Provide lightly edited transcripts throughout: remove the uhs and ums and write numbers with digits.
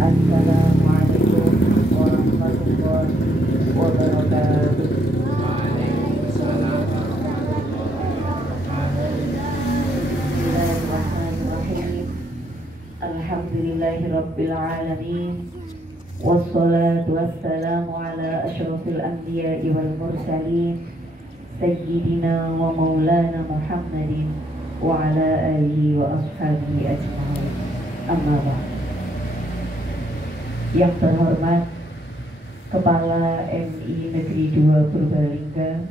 Assalamualaikum warahmatullahi wabarakatuh. Bismillahirrahmanirrahim. Alhamdulillahirabbil alamin. Wassalatu wassalamu ala asyrafil anbiya'i wal mursalin sayyidina wa maulana Muhammadin wa ala alihi wa ashabihi ajma'in. Amma ba'd. Yang terhormat Kepala MI Negeri 2 Purbalingga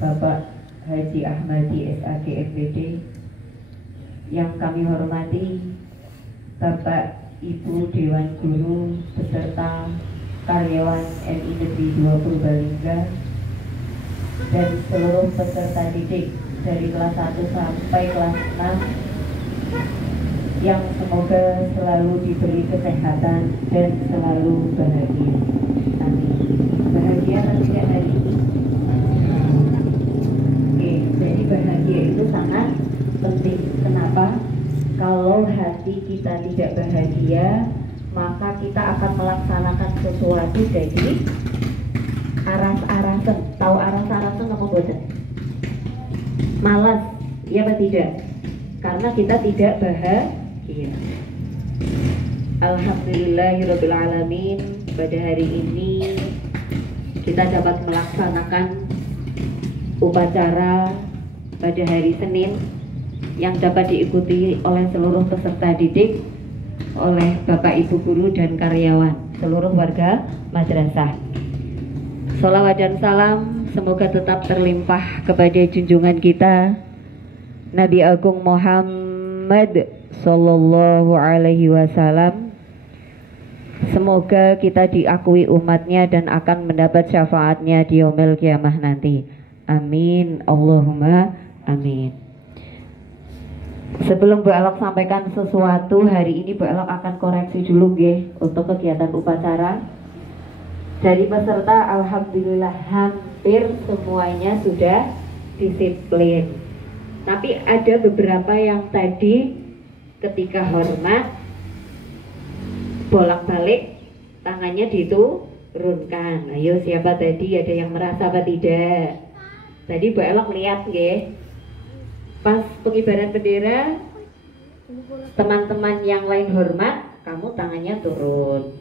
Bapak Haji Ahmadi SAG MPD, yang kami hormati Bapak Ibu Dewan Guru beserta karyawan MI Negeri 2 Purbalingga dan seluruh peserta didik dari kelas 1 sampai kelas 6 yang semoga selalu diberi kesehatan dan selalu bahagia. Amin. Bahagia atau tidak hari ini? Oke, jadi bahagia itu sangat penting. Kenapa? Kalau hati kita tidak bahagia, maka kita akan melaksanakan sesuatu jadi aras-arasan. Tahu aras-arasan apa boten? Malas, iya apa tidak? Karena kita tidak bahagia. Alhamdulillahirabbil alamin. Pada hari ini kita dapat melaksanakan upacara pada hari Senin yang dapat diikuti oleh seluruh peserta didik, oleh Bapak Ibu guru dan karyawan, seluruh warga madrasah. Sholawat dan salam semoga tetap terlimpah kepada junjungan kita Nabi Agung Muhammad Sallallahu Alaihi Wasallam. Semoga kita diakui umatnya dan akan mendapat syafaatnya di yaumil kiamah nanti. Amin. Allahumma amin. Sebelum Bu Elok sampaikan sesuatu, hari ini Bu Elok akan koreksi dulu nggih untuk kegiatan upacara. Dari peserta alhamdulillah hampir semuanya sudah disiplin. Tapi ada beberapa yang tadi ketika hormat bolak-balik tangannya diturunkan. Ayo siapa tadi, ada yang merasa apa tidak? Tadi Bu Elok lihat nggih, pas pengibaran bendera teman-teman yang lain hormat, kamu tangannya turun,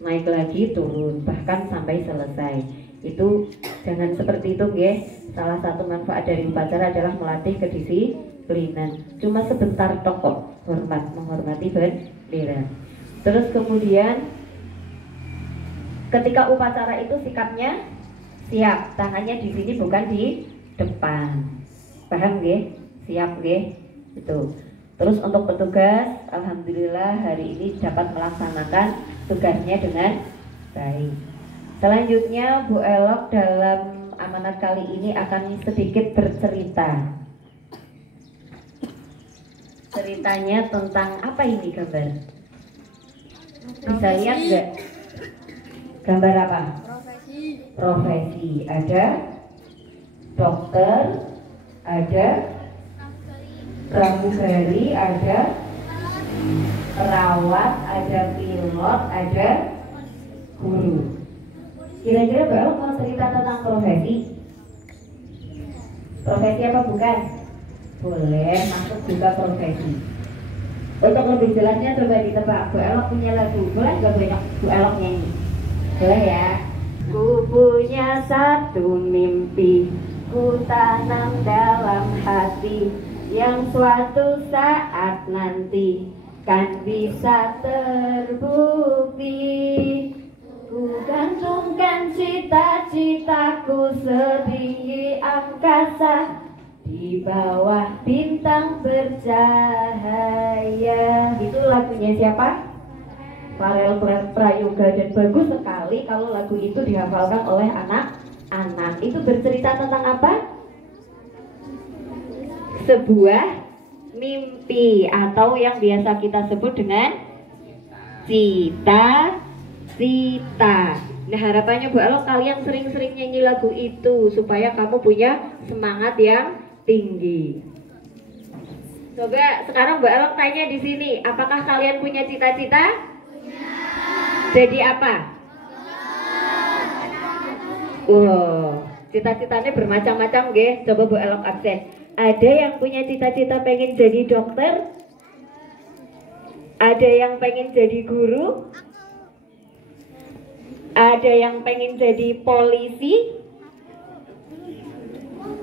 naik lagi turun, bahkan sampai selesai. Itu jangan seperti itu nggih. Salah satu manfaat dari upacara adalah melatih kedisiplinan. Cuma sebentar tok kok menghormati bendera. Terus kemudian ketika upacara itu sikapnya siap, tangannya di sini bukan di depan. Paham nggih? Siap nggih? Itu. Terus untuk petugas, alhamdulillah hari ini dapat melaksanakan tugasnya dengan baik. Selanjutnya Bu Elok dalam amanat kali ini akan sedikit bercerita. Ceritanya tentang apa ini gambar? Bisa lihat nggak? Gambar apa? Profesi. Ada dokter, ada pramugari, ada perawat, ada pilot, ada guru. Kira-kira Mbak mau cerita tentang profesi? Profesi apa bukan? Boleh, masuk juga profesi. Untuk lebih jelasnya coba ditebak. Bu Elok punya lagu, boleh nggak banyak Bu Elok nyanyi? Boleh ya. Ku punya satu mimpi, ku tanam dalam hati, yang suatu saat nanti kan bisa terbukti. Ku gantungkan cita-citaku setinggi angkasa, di bawah bintang bercahaya. Itu lagunya siapa? Farel Prayoga, dan bagus sekali kalau lagu itu dihafalkan oleh anak-anak. Itu bercerita tentang apa? Sebuah mimpi atau yang biasa kita sebut dengan cita-cita. Nah harapannya Bu Elok kalian sering-sering nyanyi lagu itu supaya kamu punya semangat yang tinggi. Coba sekarang Bu Elok tanya di sini, apakah kalian punya cita-cita? Punya. Jadi apa? Wow, cita-citanya bermacam-macam nggih. Coba Bu Elok absen. Ada yang punya cita-cita pengen jadi dokter? Ada yang pengen jadi guru? Ada yang pengen jadi polisi?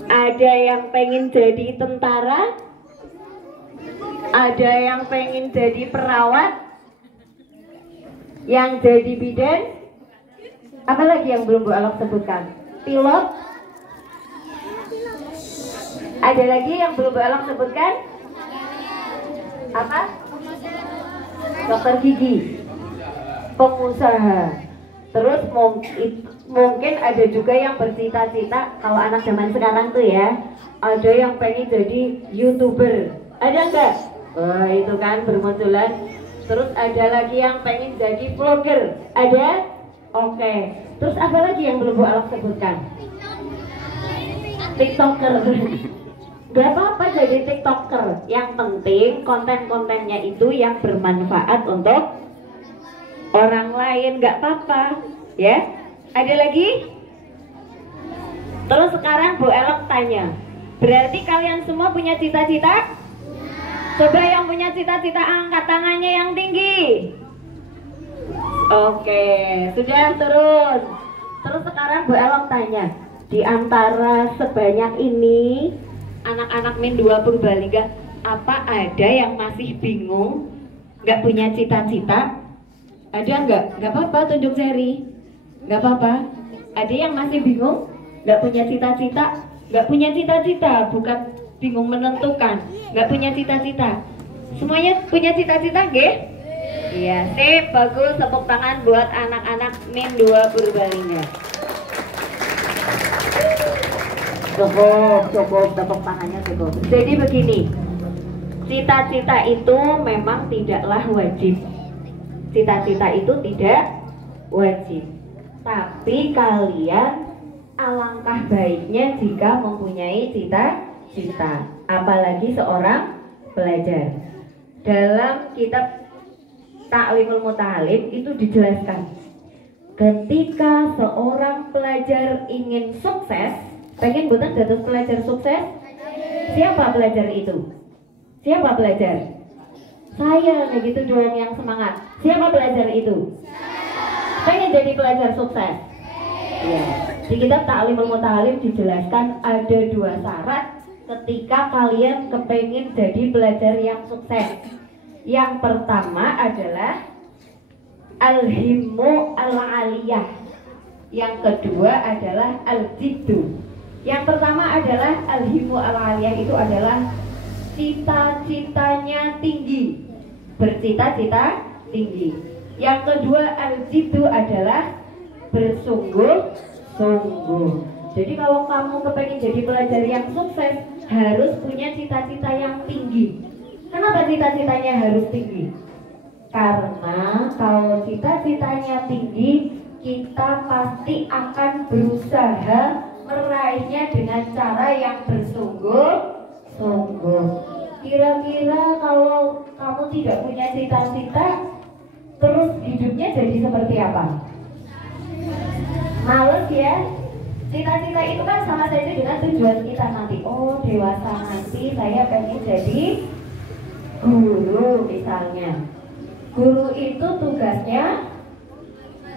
Ada yang pengen jadi tentara? Ada yang pengen jadi perawat? Yang jadi bidan? Apa lagi yang belum Bu Elok sebutkan? Pilot? Ada lagi yang belum Bu Elok sebutkan? Apa? Dokter gigi, pengusaha. Terus mungkin ada juga yang bercita-cita, kalau anak zaman sekarang tuh ya, ada yang pengen jadi YouTuber. Ada enggak? Wah, itu kan bermunculan. Terus ada lagi yang pengen jadi vlogger. Ada? Oke. Terus apa lagi yang belum Bu Elok sebutkan? TikToker. Gak apa-apa jadi TikToker. Yang penting konten-kontennya itu yang bermanfaat untuk orang lain. Gak apa-apa, ya. Ada lagi? Terus sekarang Bu Elok tanya, berarti kalian semua punya cita-cita? Coba yang punya cita-cita angkat tangannya yang tinggi. Oke, sudah turun. Terus sekarang Bu Elok tanya, di antara sebanyak ini anak-anak Min 2 Purbalingga, apa ada yang masih bingung, nggak punya cita-cita? Ada nggak? Nggak apa-apa, tunjuk jari. Nggak apa-apa. Ada yang masih bingung, nggak punya cita-cita? Nggak punya cita-cita, bukan bingung menentukan. Nggak punya cita-cita. Semuanya punya cita-cita, nggih? Iya, sip, bagus. Tepuk tangan buat anak-anak Min 2 Purbalingga. Cukup, tepuk tangannya cukup. Jadi begini, cita-cita itu memang tidaklah wajib. Cita-cita itu tidak wajib. Tapi kalian alangkah baiknya jika mempunyai cita-cita. Apalagi seorang pelajar. Dalam kitab Ta'limul Muta'alim itu dijelaskan, ketika seorang pelajar ingin sukses, pengen bukan dados pelajar sukses? Siapa pelajar itu? Siapa pelajar? Saya, begitu dong yang semangat. Siapa pelajar itu? Pengen jadi pelajar sukses? Ya. Di kitab Ta'limul Muta'alim dijelaskan ada 2 syarat ketika kalian kepengen jadi pelajar yang sukses. Yang pertama adalah al-himmu al-aliyah. Yang kedua adalah al-jiddu. Yang pertama adalah al-himmu al-aliyah, itu adalah cita-citanya tinggi, bercita-cita tinggi. Yang kedua al-jiddu adalah bersungguh-sungguh. Jadi kalau kamu kepengen jadi pelajar yang sukses, harus punya cita-cita yang tinggi. Kenapa cita-citanya harus tinggi? Karena kalau cita-citanya tinggi, kita pasti akan berusaha meraihnya dengan cara yang bersungguh-sungguh. Kira-kira kalau kamu tidak punya cita-cita, terus hidupnya jadi seperti apa? Males ya? Cita-cita itu kan sama saja dengan tujuan kita nanti. Oh, dewasa nanti saya pengen jadi guru misalnya. Guru itu tugasnya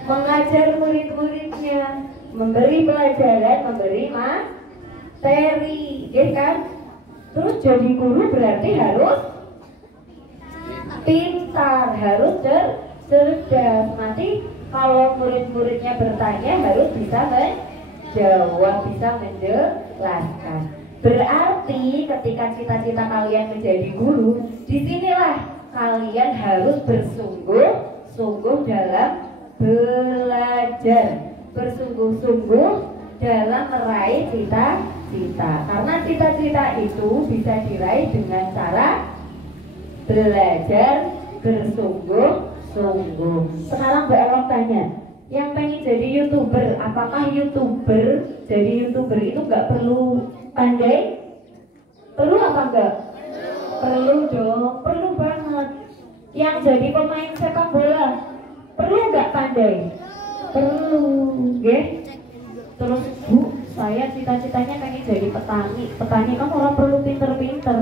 mengajar murid-muridnya, memberi pelajaran, memberi materi, ya kan? Terus jadi guru berarti harus pintar, harus cerdas. Nanti kalau murid-muridnya bertanya harus bisa menjawab, bisa menjelaskan. Berarti ketika cita-cita kalian menjadi guru, disinilah kalian harus bersungguh-sungguh dalam belajar, bersungguh-sungguh dalam meraih cita-cita. Karena cita-cita itu bisa diraih dengan cara belajar bersungguh-sungguh. Sekarang Mbak Elok tanya, yang pengen jadi YouTuber, apakah jadi YouTuber itu nggak perlu pandai? Perlu apa enggak? Perlu dong, perlu banget. Yang jadi pemain sepak bola, perlu nggak pandai? pandai? Perlu, nggih. Terus Bu, saya cita-citanya pengen jadi petani. Petani kan orang perlu pinter-pinter.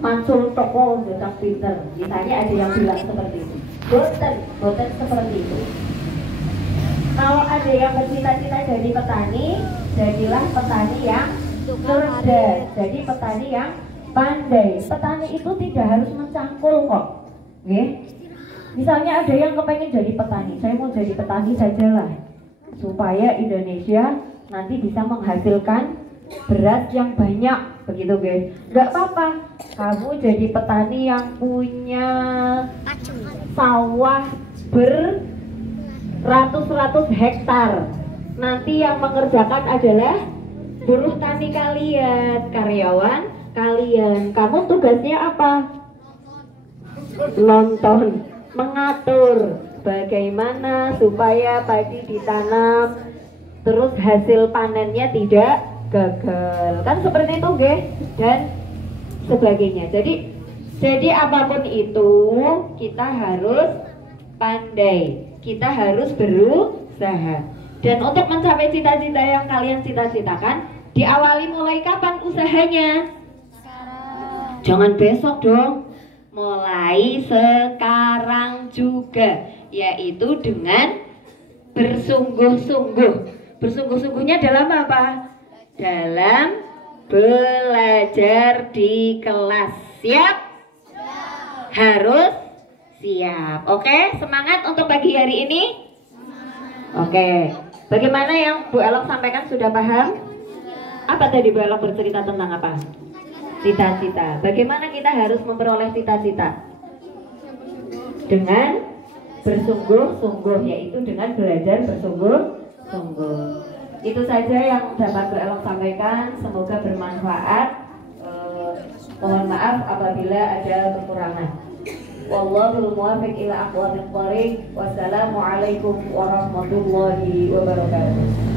Mansul toko tentang pinter. Misalnya ada yang bilang seperti itu. Boten seperti itu. Kalau ada yang bercita-cita jadi petani, jadilah petani yang cerdas. Jadi petani yang pandai. Petani itu tidak harus mencangkul kok. Oke? Misalnya ada yang kepengen jadi petani, saya mau jadi petani sajalah, supaya Indonesia nanti bisa menghasilkan beras yang banyak, begitu guys. Gak apa-apa, kamu jadi petani yang punya sawah beratus-ratus hektar. Nanti yang mengerjakan adalah buruh tani kalian, karyawan kalian. Kamu tugasnya apa? Nonton, mengatur bagaimana supaya padi ditanam terus hasil panennya tidak gagal, kan seperti itu guys, dan sebagainya. Jadi apapun itu kita harus pandai, kita harus berusaha. Dan untuk mencapai cita-cita yang kalian cita-citakan, diawali mulai kapan usahanya? Jangan besok dong, mulai sekarang juga, yaitu dengan bersungguh-sungguh. Bersungguh-sungguhnya dalam apa? Dalam belajar di kelas. Siap? Harus siap. Oke, semangat untuk pagi hari ini. Oke, bagaimana yang Bu Elok sampaikan, sudah paham? Apa tadi Bu Elok bercerita tentang apa? Cita-cita. Bagaimana kita harus memperoleh cita-cita? Dengan bersungguh-sungguh, yaitu dengan belajar bersungguh-sungguh. Itu saja yang dapat Bu Elok sampaikan. Semoga bermanfaat. Mohon maaf apabila ada kekurangan. Wallahul muwaffiq ila aqwamit thoriq. Wassalamualaikum warahmatullahi wabarakatuh.